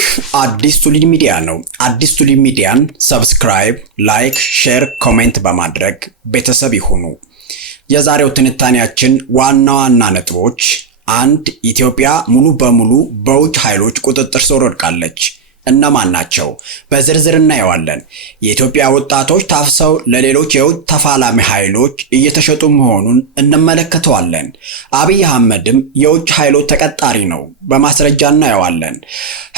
ይህ አዲስ ትውልድ ሚዲያ ነው። አዲስ ትውልድ ሚዲያን ሰብስክራይብ፣ ላይክ፣ ሼር፣ ኮሜንት በማድረግ ቤተሰብ ይሁኑ። የዛሬው ትንታኔያችን ዋና ዋና ነጥቦች፣ 1. ኢትዮጵያ ሙሉ በሙሉ በውጭ ኃይሎች ቁጥጥር ስር ወድቃለች። እነማን ናቸው? በዝርዝር እናየዋለን። የኢትዮጵያ ወጣቶች ታፍሰው ለሌሎች የውጭ ተፋላሚ ኃይሎች እየተሸጡ መሆኑን እንመለከተዋለን። አብይ አህመድም የውጭ ኃይሎች ተቀጣሪ ነው፣ በማስረጃ እናየዋለን።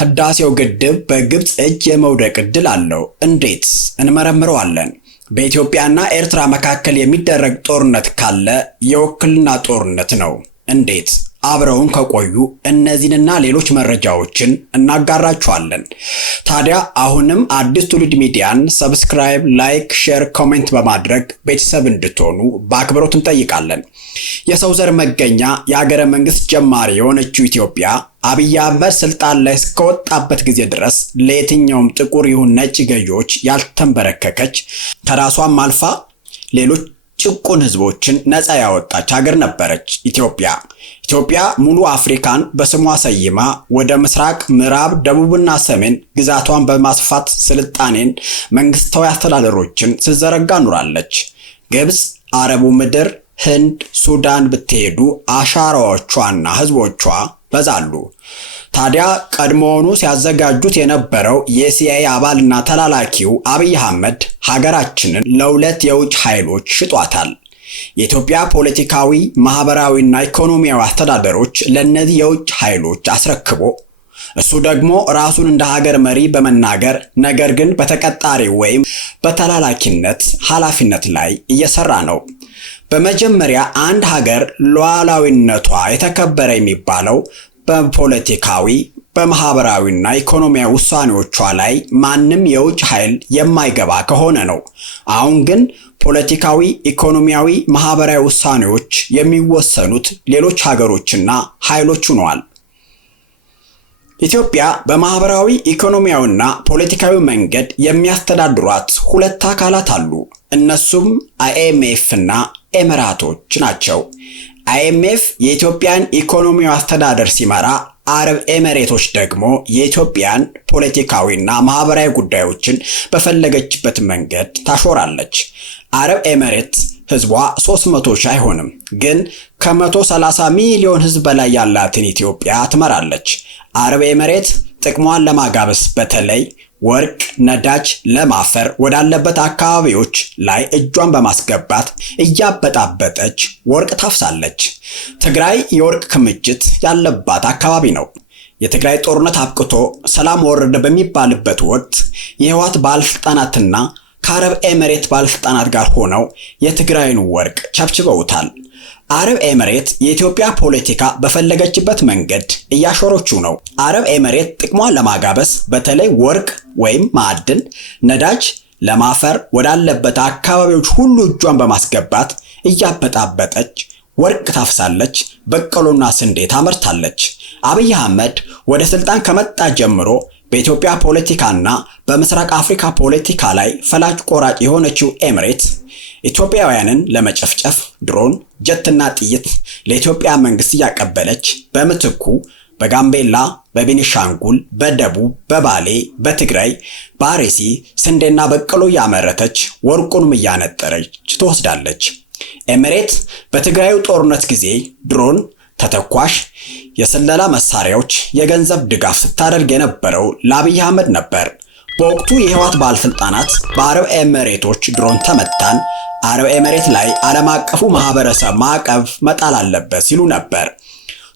ህዳሴው ግድብ በግብጽ እጅ የመውደቅ ዕድል አለው። እንዴት? እንመረምረዋለን። በኢትዮጵያና ኤርትራ መካከል የሚደረግ ጦርነት ካለ የውክልና ጦርነት ነው። እንዴት? አብረውን ከቆዩ እነዚህንና ሌሎች መረጃዎችን እናጋራችኋለን። ታዲያ አሁንም አዲስ ትውልድ ሚዲያን ሰብስክራይብ፣ ላይክ፣ ሼር፣ ኮሜንት በማድረግ ቤተሰብ እንድትሆኑ በአክብሮት እንጠይቃለን። የሰው ዘር መገኛ የሀገረ መንግስት ጀማሪ የሆነችው ኢትዮጵያ አብይ አህመድ ስልጣን ላይ እስከወጣበት ጊዜ ድረስ ለየትኛውም ጥቁር ይሁን ነጭ ገዢዎች ያልተንበረከከች ከራሷም አልፋ ሌሎች ጭቁን ህዝቦችን ነፃ ያወጣች ሀገር ነበረች ኢትዮጵያ ሙሉ አፍሪካን በስሟ ሰይማ ወደ ምስራቅ፣ ምዕራብ፣ ደቡብና ሰሜን ግዛቷን በማስፋት ስልጣኔን፣ መንግስታዊ አስተዳደሮችን ስትዘረጋ ኑራለች። ግብጽ፣ አረቡ ምድር፣ ህንድ፣ ሱዳን ብትሄዱ አሻራዎቿና ህዝቦቿ በዛሉ። ታዲያ ቀድሞውኑ ሲያዘጋጁት የነበረው የሲአይኤ አባልና ተላላኪው አብይ አህመድ ሀገራችንን ለሁለት የውጭ ኃይሎች ሽጧታል። የኢትዮጵያ ፖለቲካዊ፣ ማህበራዊና ኢኮኖሚያዊ አስተዳደሮች ለእነዚህ የውጭ ኃይሎች አስረክቦ እሱ ደግሞ ራሱን እንደ ሀገር መሪ በመናገር ነገር ግን በተቀጣሪ ወይም በተላላኪነት ኃላፊነት ላይ እየሰራ ነው። በመጀመሪያ አንድ ሀገር ሉዓላዊነቷ የተከበረ የሚባለው በፖለቲካዊ፣ በማህበራዊና ኢኮኖሚያዊ ውሳኔዎቿ ላይ ማንም የውጭ ኃይል የማይገባ ከሆነ ነው። አሁን ግን ፖለቲካዊ፣ ኢኮኖሚያዊ፣ ማህበራዊ ውሳኔዎች የሚወሰኑት ሌሎች ሀገሮችና ኃይሎች ሆነዋል። ኢትዮጵያ በማህበራዊ፣ ኢኮኖሚያዊና ፖለቲካዊ መንገድ የሚያስተዳድሯት ሁለት አካላት አሉ። እነሱም አይኤምኤፍ እና ኤሚሬቶች ናቸው። አይኤምኤፍ የኢትዮጵያን ኢኮኖሚያዊ አስተዳደር ሲመራ፣ አረብ ኤሚሬቶች ደግሞ የኢትዮጵያን ፖለቲካዊና ማህበራዊ ጉዳዮችን በፈለገችበት መንገድ ታሾራለች። አረብ ኤሚሬት ህዝቧ 300 ሺህ አይሆንም፣ ግን ከ130 ሚሊዮን ህዝብ በላይ ያላትን ኢትዮጵያ ትመራለች። አረብ ኤሚሬት ጥቅሟን ለማጋበስ በተለይ ወርቅ፣ ነዳጅ ለማፈር ወዳለበት አካባቢዎች ላይ እጇን በማስገባት እያበጣበጠች ወርቅ ታፍሳለች። ትግራይ የወርቅ ክምችት ያለባት አካባቢ ነው። የትግራይ ጦርነት አብቅቶ ሰላም ወረደ በሚባልበት ወቅት የህወሓት ባለስልጣናትና ከአረብ ኤሚሬት ባለስልጣናት ጋር ሆነው የትግራይን ወርቅ ቸብችበውታል። አረብ ኤሚሬት የኢትዮጵያ ፖለቲካ በፈለገችበት መንገድ እያሾረችው ነው። አረብ ኤሚሬት ጥቅሟን ለማጋበስ በተለይ ወርቅ ወይም ማዕድን፣ ነዳጅ ለማፈር ወዳለበት አካባቢዎች ሁሉ እጇን በማስገባት እያበጣበጠች ወርቅ ታፍሳለች፣ በቆሎና ስንዴ ታመርታለች። አብይ አህመድ ወደ ስልጣን ከመጣ ጀምሮ በኢትዮጵያ ፖለቲካና በምስራቅ አፍሪካ ፖለቲካ ላይ ፈላጭ ቆራጭ የሆነችው ኤሚሬት ኢትዮጵያውያንን ለመጨፍጨፍ ድሮን፣ ጀትና ጥይት ለኢትዮጵያ መንግስት እያቀበለች በምትኩ በጋምቤላ፣ በቤኒሻንጉል፣ በደቡብ፣ በባሌ፣ በትግራይ፣ በአርሲ ስንዴና በቆሎ እያመረተች ወርቁንም እያነጠረች ትወስዳለች። ኤሚሬት በትግራዩ ጦርነት ጊዜ ድሮን፣ ተተኳሽ፣ የስለላ መሳሪያዎች፣ የገንዘብ ድጋፍ ስታደርግ የነበረው ለአብይ አህመድ ነበር። በወቅቱ የህወሓት ባለስልጣናት በአረብ ኤሚሬቶች ድሮን ተመታን፣ አረብ ኤሚሬት ላይ ዓለም አቀፉ ማህበረሰብ ማዕቀብ መጣል አለበት ሲሉ ነበር።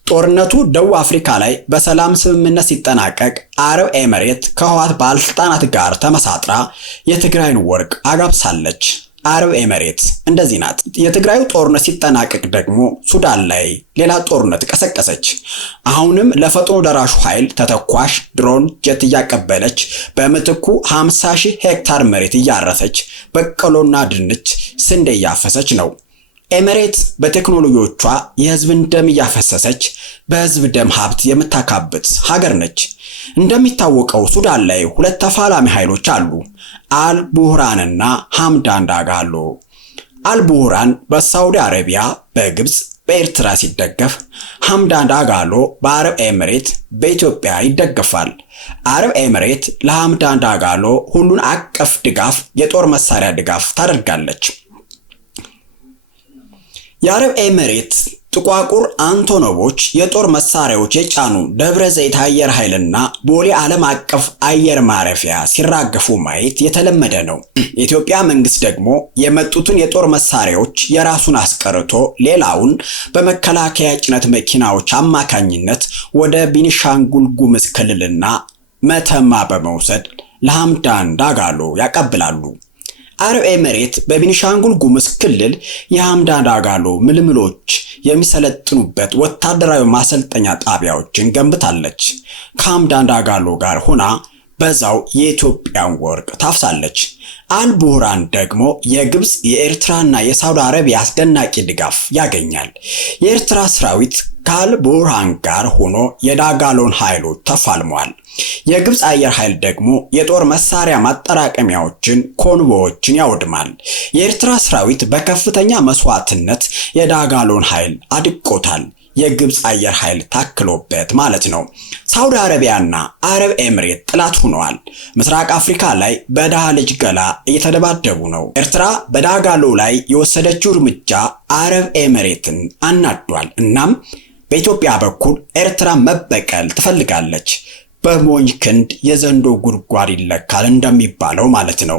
ጦርነቱ ደቡብ አፍሪካ ላይ በሰላም ስምምነት ሲጠናቀቅ አረብ ኤሚሬት ከህወሓት ባለስልጣናት ጋር ተመሳጥራ የትግራይን ወርቅ አጋብሳለች። አረብ ኤሚሬት እንደዚህ ናት። የትግራዩ ጦርነት ሲጠናቀቅ ደግሞ ሱዳን ላይ ሌላ ጦርነት ቀሰቀሰች። አሁንም ለፈጥኖ ደራሹ ኃይል ተተኳሽ፣ ድሮን፣ ጀት እያቀበለች በምትኩ 50 ሺህ ሄክታር መሬት እያረሰች በቆሎና ድንች፣ ስንዴ እያፈሰች ነው። ኤሚሬት በቴክኖሎጂዎቿ የህዝብን ደም እያፈሰሰች በህዝብ ደም ሀብት የምታካብት ሀገር ነች። እንደሚታወቀው ሱዳን ላይ ሁለት ተፋላሚ ኃይሎች አሉ፣ አልቡርሃንና ሐምዳን ዳጋሎ። አልቡርሃን በሳውዲ አረቢያ፣ በግብጽ፣ በኤርትራ ሲደገፍ፣ ሐምዳን ዳጋሎ በአረብ ኤምሬት በኢትዮጵያ ይደገፋል። አረብ ኤምሬት ለሐምዳን ዳጋሎ ሁሉን አቀፍ ድጋፍ፣ የጦር መሳሪያ ድጋፍ ታደርጋለች። የአረብ ኤምሬት ጥቋቁር አንቶኖቮች የጦር መሳሪያዎች የጫኑ ደብረ ዘይት አየር ኃይልና ቦሌ ዓለም አቀፍ አየር ማረፊያ ሲራገፉ ማየት የተለመደ ነው። የኢትዮጵያ መንግስት ደግሞ የመጡትን የጦር መሳሪያዎች የራሱን አስቀርቶ ሌላውን በመከላከያ ጭነት መኪናዎች አማካኝነት ወደ ቤኒሻንጉል ጉሙዝ ክልልና መተማ በመውሰድ ለሐምዳን ዳጋሎ ያቀብላሉ። አረብ ኤምሬት በቤኒሻንጉል ጉሙዝ ክልል የሐምዳን ዳጋሎ ምልምሎች የሚሰለጥኑበት ወታደራዊ ማሰልጠኛ ጣቢያዎችን ገንብታለች። ከሐምዳን ዳጋሎ ጋር ሆና በዛው የኢትዮጵያን ወርቅ ታፍሳለች። አልቡርሃን ደግሞ የግብጽ የኤርትራና የሳውዲ አረቢያ አስደናቂ ድጋፍ ያገኛል። የኤርትራ ሰራዊት ከአልቡርሃን ጋር ሆኖ የዳጋሎን ኃይሎች ተፋልሟል። የግብጽ አየር ኃይል ደግሞ የጦር መሳሪያ ማጠራቀሚያዎችን፣ ኮንቮዮችን ያወድማል። የኤርትራ ሰራዊት በከፍተኛ መስዋዕትነት የዳጋሎን ኃይል አድቆታል። የግብጽ አየር ኃይል ታክሎበት ማለት ነው። ሳውዲ አረቢያና አረብ ኤምሬት ጥላት ሆነዋል። ምስራቅ አፍሪካ ላይ በደሃ ልጅ ገላ እየተደባደቡ ነው። ኤርትራ በዳጋሎ ላይ የወሰደችው እርምጃ አረብ ኤምሬትን አናዷል። እናም በኢትዮጵያ በኩል ኤርትራ መበቀል ትፈልጋለች። በሞኝ ክንድ የዘንዶ ጉድጓድ ይለካል እንደሚባለው ማለት ነው።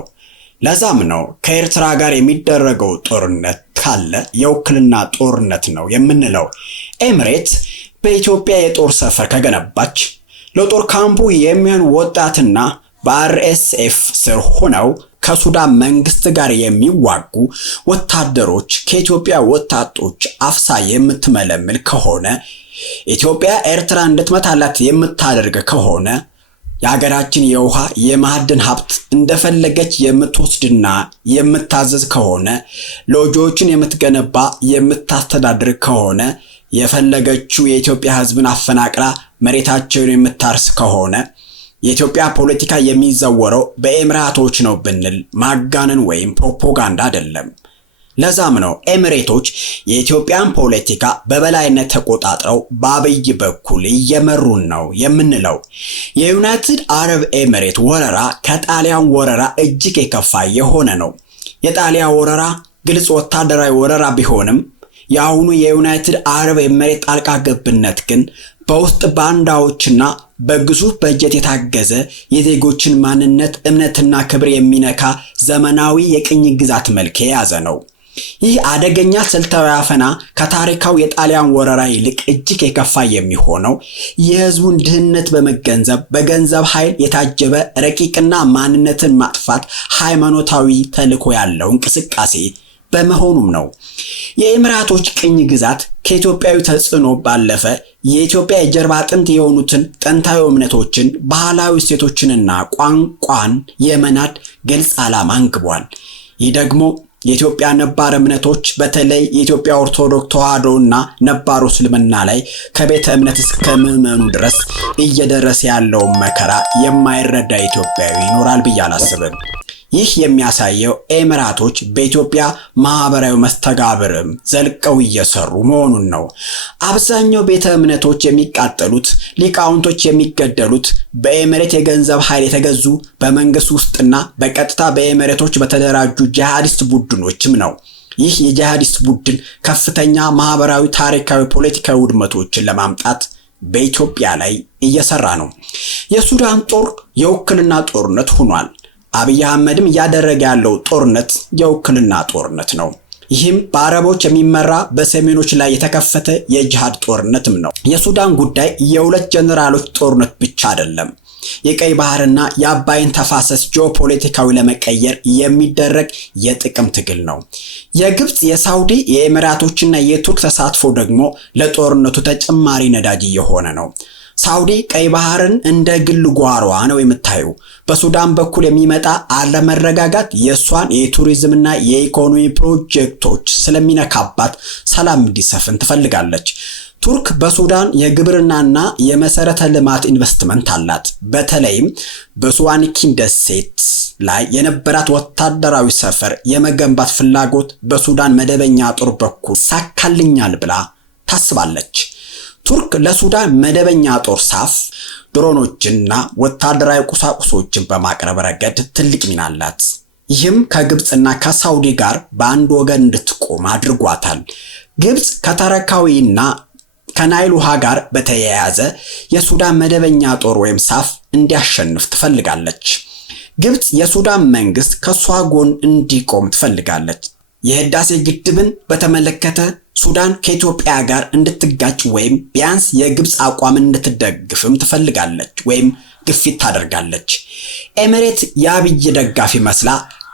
ለዛም ነው ከኤርትራ ጋር የሚደረገው ጦርነት ካለ የውክልና ጦርነት ነው የምንለው። ኤምሬት በኢትዮጵያ የጦር ሰፈር ከገነባች ለጦር ካምፑ የሚሆን ወጣትና በአርኤስኤፍ ስር ሆነው ከሱዳን መንግስት ጋር የሚዋጉ ወታደሮች ከኢትዮጵያ ወጣቶች አፍሳ የምትመለምል ከሆነ፣ ኢትዮጵያ ኤርትራ እንድትመታላት የምታደርግ ከሆነ፣ የሀገራችን የውሃ የማዕድን ሀብት እንደፈለገች የምትወስድና የምታዘዝ ከሆነ፣ ሎጆችን የምትገነባ የምታስተዳድር ከሆነ፣ የፈለገችው የኢትዮጵያ ሕዝብን አፈናቅላ መሬታቸውን የምታርስ ከሆነ፣ የኢትዮጵያ ፖለቲካ የሚዘወረው በኤምሬቶች ነው ብንል ማጋነን ወይም ፕሮፓጋንዳ አይደለም። ለዛም ነው ኤምሬቶች የኢትዮጵያን ፖለቲካ በበላይነት ተቆጣጥረው በአብይ በኩል እየመሩን ነው የምንለው። የዩናይትድ አረብ ኤምሬት ወረራ ከጣሊያን ወረራ እጅግ የከፋ የሆነ ነው። የጣሊያን ወረራ ግልጽ ወታደራዊ ወረራ ቢሆንም የአሁኑ የዩናይትድ አረብ ኤምሬት ጣልቃ ገብነት ግን በውስጥ ባንዳዎችና በግዙፍ በጀት የታገዘ የዜጎችን ማንነት፣ እምነትና ክብር የሚነካ ዘመናዊ የቅኝ ግዛት መልክ የያዘ ነው። ይህ አደገኛ ስልታዊ አፈና ከታሪካው የጣሊያን ወረራ ይልቅ እጅግ የከፋ የሚሆነው የህዝቡን ድህነት በመገንዘብ በገንዘብ ኃይል የታጀበ ረቂቅና ማንነትን ማጥፋት ሃይማኖታዊ ተልዕኮ ያለው እንቅስቃሴ በመሆኑም ነው። የኤምሬቶች ቅኝ ግዛት ከኢትዮጵያዊ ተጽዕኖ ባለፈ የኢትዮጵያ የጀርባ አጥንት የሆኑትን ጥንታዊ እምነቶችን፣ ባህላዊ እሴቶችንና ቋንቋን የመናድ ግልጽ ዓላማ አንግቧል። ይህ ደግሞ የኢትዮጵያ ነባር እምነቶች በተለይ የኢትዮጵያ ኦርቶዶክስ ተዋሕዶና ነባሩ እስልምና ላይ ከቤተ እምነት እስከ ምዕመኑ ድረስ እየደረሰ ያለውን መከራ የማይረዳ ኢትዮጵያዊ ይኖራል ብዬ አላስብም። ይህ የሚያሳየው ኤምሬቶች በኢትዮጵያ ማህበራዊ መስተጋብርም ዘልቀው እየሰሩ መሆኑን ነው። አብዛኛው ቤተ እምነቶች የሚቃጠሉት፣ ሊቃውንቶች የሚገደሉት በኤምሬት የገንዘብ ኃይል የተገዙ በመንግስት ውስጥና በቀጥታ በኤምሬቶች በተደራጁ ጂሃዲስት ቡድኖችም ነው። ይህ የጂሃዲስት ቡድን ከፍተኛ ማህበራዊ፣ ታሪካዊ፣ ፖለቲካዊ ውድመቶችን ለማምጣት በኢትዮጵያ ላይ እየሰራ ነው። የሱዳን ጦር የውክልና ጦርነት ሆኗል። አብይ አህመድም እያደረገ ያለው ጦርነት የውክልና ጦርነት ነው። ይህም በአረቦች የሚመራ በሰሜኖች ላይ የተከፈተ የጂሃድ ጦርነትም ነው። የሱዳን ጉዳይ የሁለት ጀነራሎች ጦርነት ብቻ አይደለም። የቀይ ባህርና የአባይን ተፋሰስ ጂኦፖለቲካዊ ለመቀየር የሚደረግ የጥቅም ትግል ነው። የግብጽ፣ የሳውዲ፣ የኤምሬቶችና የቱርክ ተሳትፎ ደግሞ ለጦርነቱ ተጨማሪ ነዳጅ እየሆነ ነው። ሳውዲ ቀይ ባህርን እንደ ግል ጓሯ ነው የምታየው። በሱዳን በኩል የሚመጣ አለመረጋጋት የሷን የቱሪዝምና የኢኮኖሚ ፕሮጀክቶች ስለሚነካባት ሰላም እንዲሰፍን ትፈልጋለች። ቱርክ በሱዳን የግብርናና የመሰረተ ልማት ኢንቨስትመንት አላት። በተለይም በሱዋኒኪን ደሴት ላይ የነበራት ወታደራዊ ሰፈር የመገንባት ፍላጎት በሱዳን መደበኛ ጦር በኩል ሳካልኛል ብላ ታስባለች። ቱርክ ለሱዳን መደበኛ ጦር ሳፍ ድሮኖችንና ወታደራዊ ቁሳቁሶችን በማቅረብ ረገድ ትልቅ ሚና አላት። ይህም ከግብፅና ከሳውዲ ጋር በአንድ ወገን እንድትቆም አድርጓታል። ግብፅ ከተረካዊና ከናይል ውሃ ጋር በተያያዘ የሱዳን መደበኛ ጦር ወይም ሳፍ እንዲያሸንፍ ትፈልጋለች። ግብፅ የሱዳን መንግስት ከሷ ጎን እንዲቆም ትፈልጋለች። የህዳሴ ግድብን በተመለከተ ሱዳን ከኢትዮጵያ ጋር እንድትጋጭ ወይም ቢያንስ የግብፅ አቋምን እንድትደግፍም ትፈልጋለች ወይም ግፊት ታደርጋለች። ኤሚሬት የአብይ ደጋፊ መስላ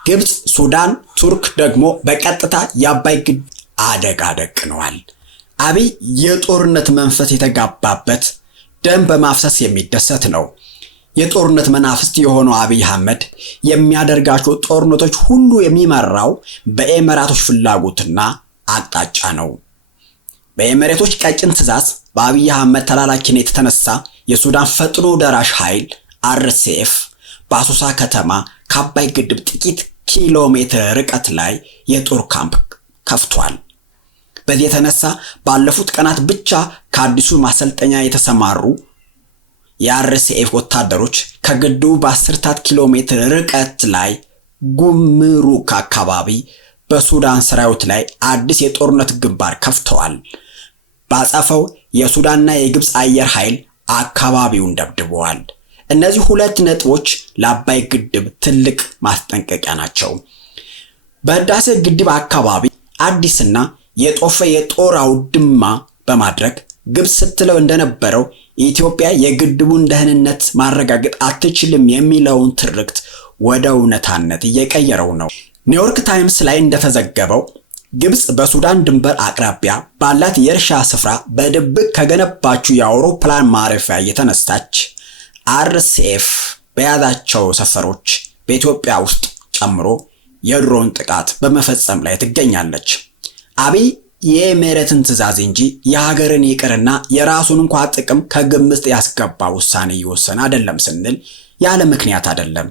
ግብፅ፣ ሱዳን፣ ቱርክ ደግሞ በቀጥታ የአባይ ግድብ አደጋ ደቅነዋል። አብይ የጦርነት መንፈስ የተጋባበት ደም በማፍሰስ የሚደሰት ነው። የጦርነት መናፍስት የሆነው አብይ አህመድ የሚያደርጋቸው ጦርነቶች ሁሉ የሚመራው በኤሚሬቶች ፍላጎትና አቅጣጫ ነው። በኤሚሬቶች ቀጭን ትዕዛዝ በአብይ አህመድ ተላላኪነት የተነሳ የሱዳን ፈጥኖ ደራሽ ኃይል RSF በአሶሳ ከተማ ከአባይ ግድብ ጥቂት ኪሎ ሜትር ርቀት ላይ የጦር ካምፕ ከፍቷል። በዚህ የተነሳ ባለፉት ቀናት ብቻ ከአዲሱ ማሰልጠኛ የተሰማሩ የRSF ወታደሮች ከግድቡ በአስርታት ኪሎ ሜትር ርቀት ላይ ጉምሩክ አካባቢ በሱዳን ሰራዊት ላይ አዲስ የጦርነት ግንባር ከፍተዋል። ባጻፈው የሱዳንና የግብፅ አየር ኃይል አካባቢውን ደብድበዋል። እነዚህ ሁለት ነጥቦች ለአባይ ግድብ ትልቅ ማስጠንቀቂያ ናቸው። በህዳሴ ግድብ አካባቢ አዲስና የጦፈ የጦር አውድማ በማድረግ ግብፅ ስትለው እንደነበረው ኢትዮጵያ የግድቡን ደህንነት ማረጋገጥ አትችልም የሚለውን ትርክት ወደ እውነታነት እየቀየረው ነው። ኒውዮርክ ታይምስ ላይ እንደተዘገበው ግብፅ በሱዳን ድንበር አቅራቢያ ባላት የእርሻ ስፍራ በድብቅ ከገነባችው የአውሮፕላን ማረፊያ የተነሳች RSF በያዛቸው ሰፈሮች በኢትዮጵያ ውስጥ ጨምሮ የድሮን ጥቃት በመፈጸም ላይ ትገኛለች። አብይ የኤሚሬትን ትዕዛዝ እንጂ የሀገርን ይቅርና የራሱን እንኳን ጥቅም ከግምት ያስገባ ውሳኔ ይወሰን አይደለም ስንል ያለ ምክንያት አይደለም።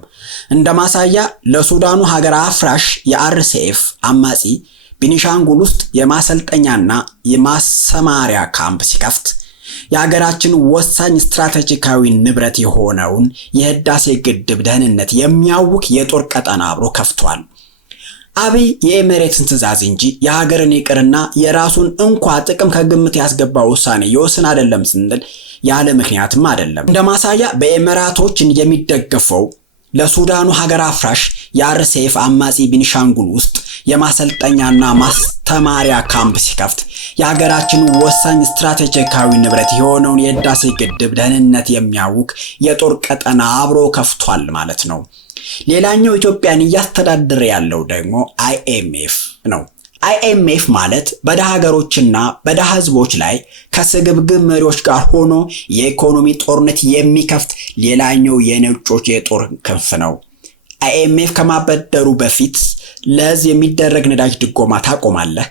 እንደማሳያ ለሱዳኑ ሀገር አፍራሽ የRSF አማጺ ቤኒሻንጉል ውስጥ የማሰልጠኛና የማሰማሪያ ካምፕ ሲከፍት የሀገራችን ወሳኝ ስትራቴጂካዊ ንብረት የሆነውን የህዳሴ ግድብ ደህንነት የሚያውክ የጦር ቀጠና አብሮ ከፍቷል። አብይ የኤሚሬትን ትዕዛዝ እንጂ የሀገርን ይቅርና የራሱን እንኳን ጥቅም ከግምት ያስገባ ውሳኔ ይወስን አይደለም ስንል ያለ ምክንያትም አይደለም። እንደማሳያ በኤሚሬቶች የሚደገፈው ለሱዳኑ ሀገር አፍራሽ የRSF አማጺ ቤኒሻንጉል ውስጥ የማሰልጠኛና ማስተማሪያ ካምፕ ሲከፍት የሀገራችን ወሳኝ ስትራቴጂካዊ ንብረት የሆነውን የህዳሴ ግድብ ደህንነት የሚያውክ የጦር ቀጠና አብሮ ከፍቷል ማለት ነው። ሌላኛው ኢትዮጵያን እያስተዳደረ ያለው ደግሞ IMF ነው። IMF ማለት በደሃ ሀገሮችና በደሃ ህዝቦች ላይ ከስግብግብ መሪዎች ጋር ሆኖ የኢኮኖሚ ጦርነት የሚከፍት ሌላኛው የነጮች የጦር ክንፍ ነው። IMF ከማበደሩ በፊት ለህዝብ የሚደረግ ነዳጅ ድጎማ ታቆማለህ፣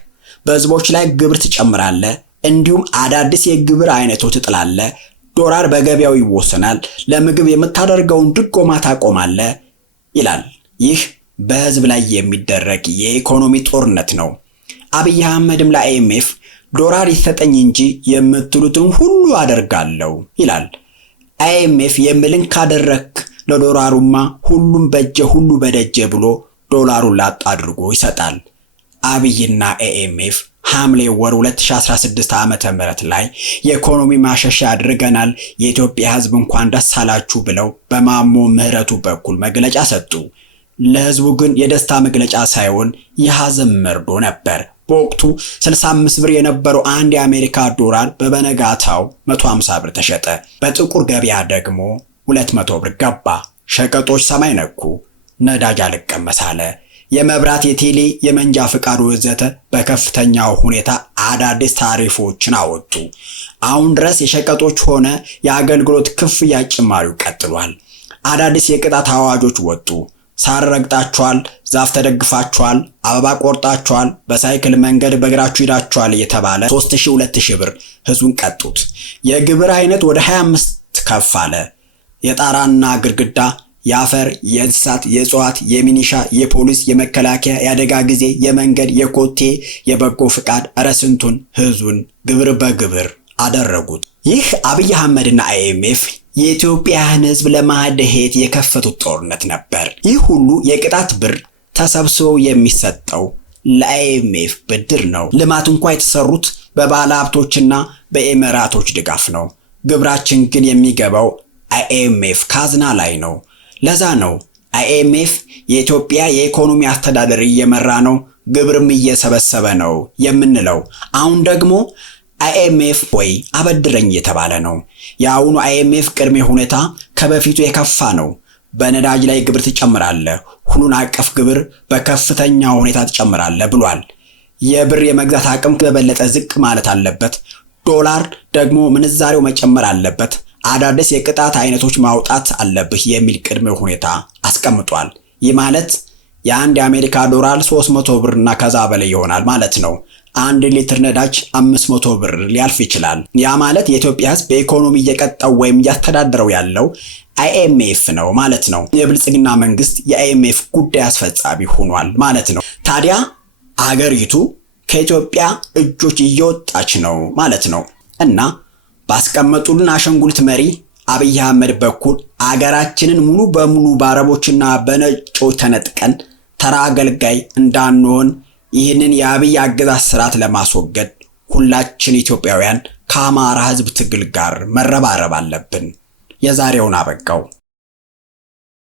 በህዝቦች ላይ ግብር ትጨምራለህ፣ እንዲሁም አዳዲስ የግብር አይነቶች ትጥላለህ፣ ዶላር በገበያው ይወሰናል፣ ለምግብ የምታደርገውን ድጎማ ታቆማለህ ይላል። ይህ በህዝብ ላይ የሚደረግ የኢኮኖሚ ጦርነት ነው። አብይ አህመድም ለIMF ዶላር ይሰጠኝ እንጂ የምትሉትን ሁሉ አደርጋለሁ ይላል። IMF የምልን ካደረክ ለዶላሩማ ሁሉም በእጄ ሁሉ በደጄ ብሎ ዶላሩን ላጥ አድርጎ ይሰጣል። አብይና IMF ሐምሌ ወር 2016 ዓመተ ምህረት ላይ የኢኮኖሚ ማሻሻያ አድርገናል፣ የኢትዮጵያ ህዝብ እንኳን ደስ አላችሁ ብለው በማሞ ምህረቱ በኩል መግለጫ ሰጡ። ለህዝቡ ግን የደስታ መግለጫ ሳይሆን የሐዘን መርዶ ነበር። በወቅቱ 65 ብር የነበረው አንድ የአሜሪካ ዶላር በበነጋታው 150 ብር ተሸጠ። በጥቁር ገበያ ደግሞ 200 ብር ገባ። ሸቀጦች ሰማይ ነኩ። ነዳጅ አልቀመስ አለ። የመብራት፣ የቴሌ፣ የመንጃ ፍቃድ ወዘተ በከፍተኛው ሁኔታ አዳዲስ ታሪፎችን አወጡ። አሁን ድረስ የሸቀጦች ሆነ የአገልግሎት ክፍያ ጭማሪው ቀጥሏል። አዳዲስ የቅጣት አዋጆች ወጡ። ሳር ረግጣችኋል፣ ዛፍ ተደግፋችኋል፣ አበባ ቆርጣችኋል፣ በሳይክል መንገድ በእግራችሁ ሄዳችኋል እየተባለ 3000 2000 ብር ህዝቡን ቀጡት። የግብር አይነት ወደ 25 ከፍ አለ። የጣራና ግድግዳ የአፈር፣ የእንስሳት፣ የእጽዋት፣ የሚኒሻ፣ የፖሊስ፣ የመከላከያ፣ የአደጋ ጊዜ፣ የመንገድ፣ የኮቴ፣ የበጎ ፍቃድ፣ እረ ስንቱን ህዝቡን ግብር በግብር አደረጉት። ይህ አብይ አህመድና አይኤምኤፍ የኢትዮጵያን ህዝብ ለማደሄት የከፈቱት ጦርነት ነበር። ይህ ሁሉ የቅጣት ብር ተሰብስቦ የሚሰጠው ለአይኤምኤፍ ብድር ነው። ልማት እንኳ የተሰሩት በባለ ሀብቶችና በኤሚራቶች ድጋፍ ነው። ግብራችን ግን የሚገባው አይኤምኤፍ ካዝና ላይ ነው። ለዛ ነው አይኤምኤፍ የኢትዮጵያ የኢኮኖሚ አስተዳደር እየመራ ነው፣ ግብርም እየሰበሰበ ነው የምንለው። አሁን ደግሞ አይኤምኤፍ ወይ አበድረኝ የተባለ ነው። የአሁኑ አይኤምኤፍ ቅድመ ሁኔታ ከበፊቱ የከፋ ነው። በነዳጅ ላይ ግብር ትጨምራለህ፣ ሁሉን አቀፍ ግብር በከፍተኛ ሁኔታ ትጨምራለህ ብሏል። የብር የመግዛት አቅም በበለጠ ዝቅ ማለት አለበት። ዶላር ደግሞ ምንዛሬው መጨመር አለበት። አዳዲስ የቅጣት አይነቶች ማውጣት አለብህ የሚል ቅድመ ሁኔታ አስቀምጧል። ይህ ማለት የአንድ የአሜሪካ ዶላር 300 ብር እና ከዛ በላይ ይሆናል ማለት ነው። 1 ሊትር ነዳጅ 500 ብር ሊያልፍ ይችላል። ያ ማለት የኢትዮጵያ ህዝብ በኢኮኖሚ እየቀጣው ወይም እያስተዳደረው ያለው አይኤምኤፍ ነው ማለት ነው። የብልጽግና መንግስት የአይኤምኤፍ ጉዳይ አስፈጻሚ ሆኗል ማለት ነው። ታዲያ አገሪቱ ከኢትዮጵያ እጆች እየወጣች ነው ማለት ነው እና ባስቀመጡልን አሻንጉሊት መሪ አብይ አህመድ በኩል አገራችንን ሙሉ በሙሉ በአረቦችና በነጮች ተነጥቀን ተራ አገልጋይ እንዳንሆን ይህንን የአብይ አገዛዝ ስርዓት ለማስወገድ ሁላችን ኢትዮጵያውያን ከአማራ ህዝብ ትግል ጋር መረባረብ አለብን። የዛሬውን አበቃው።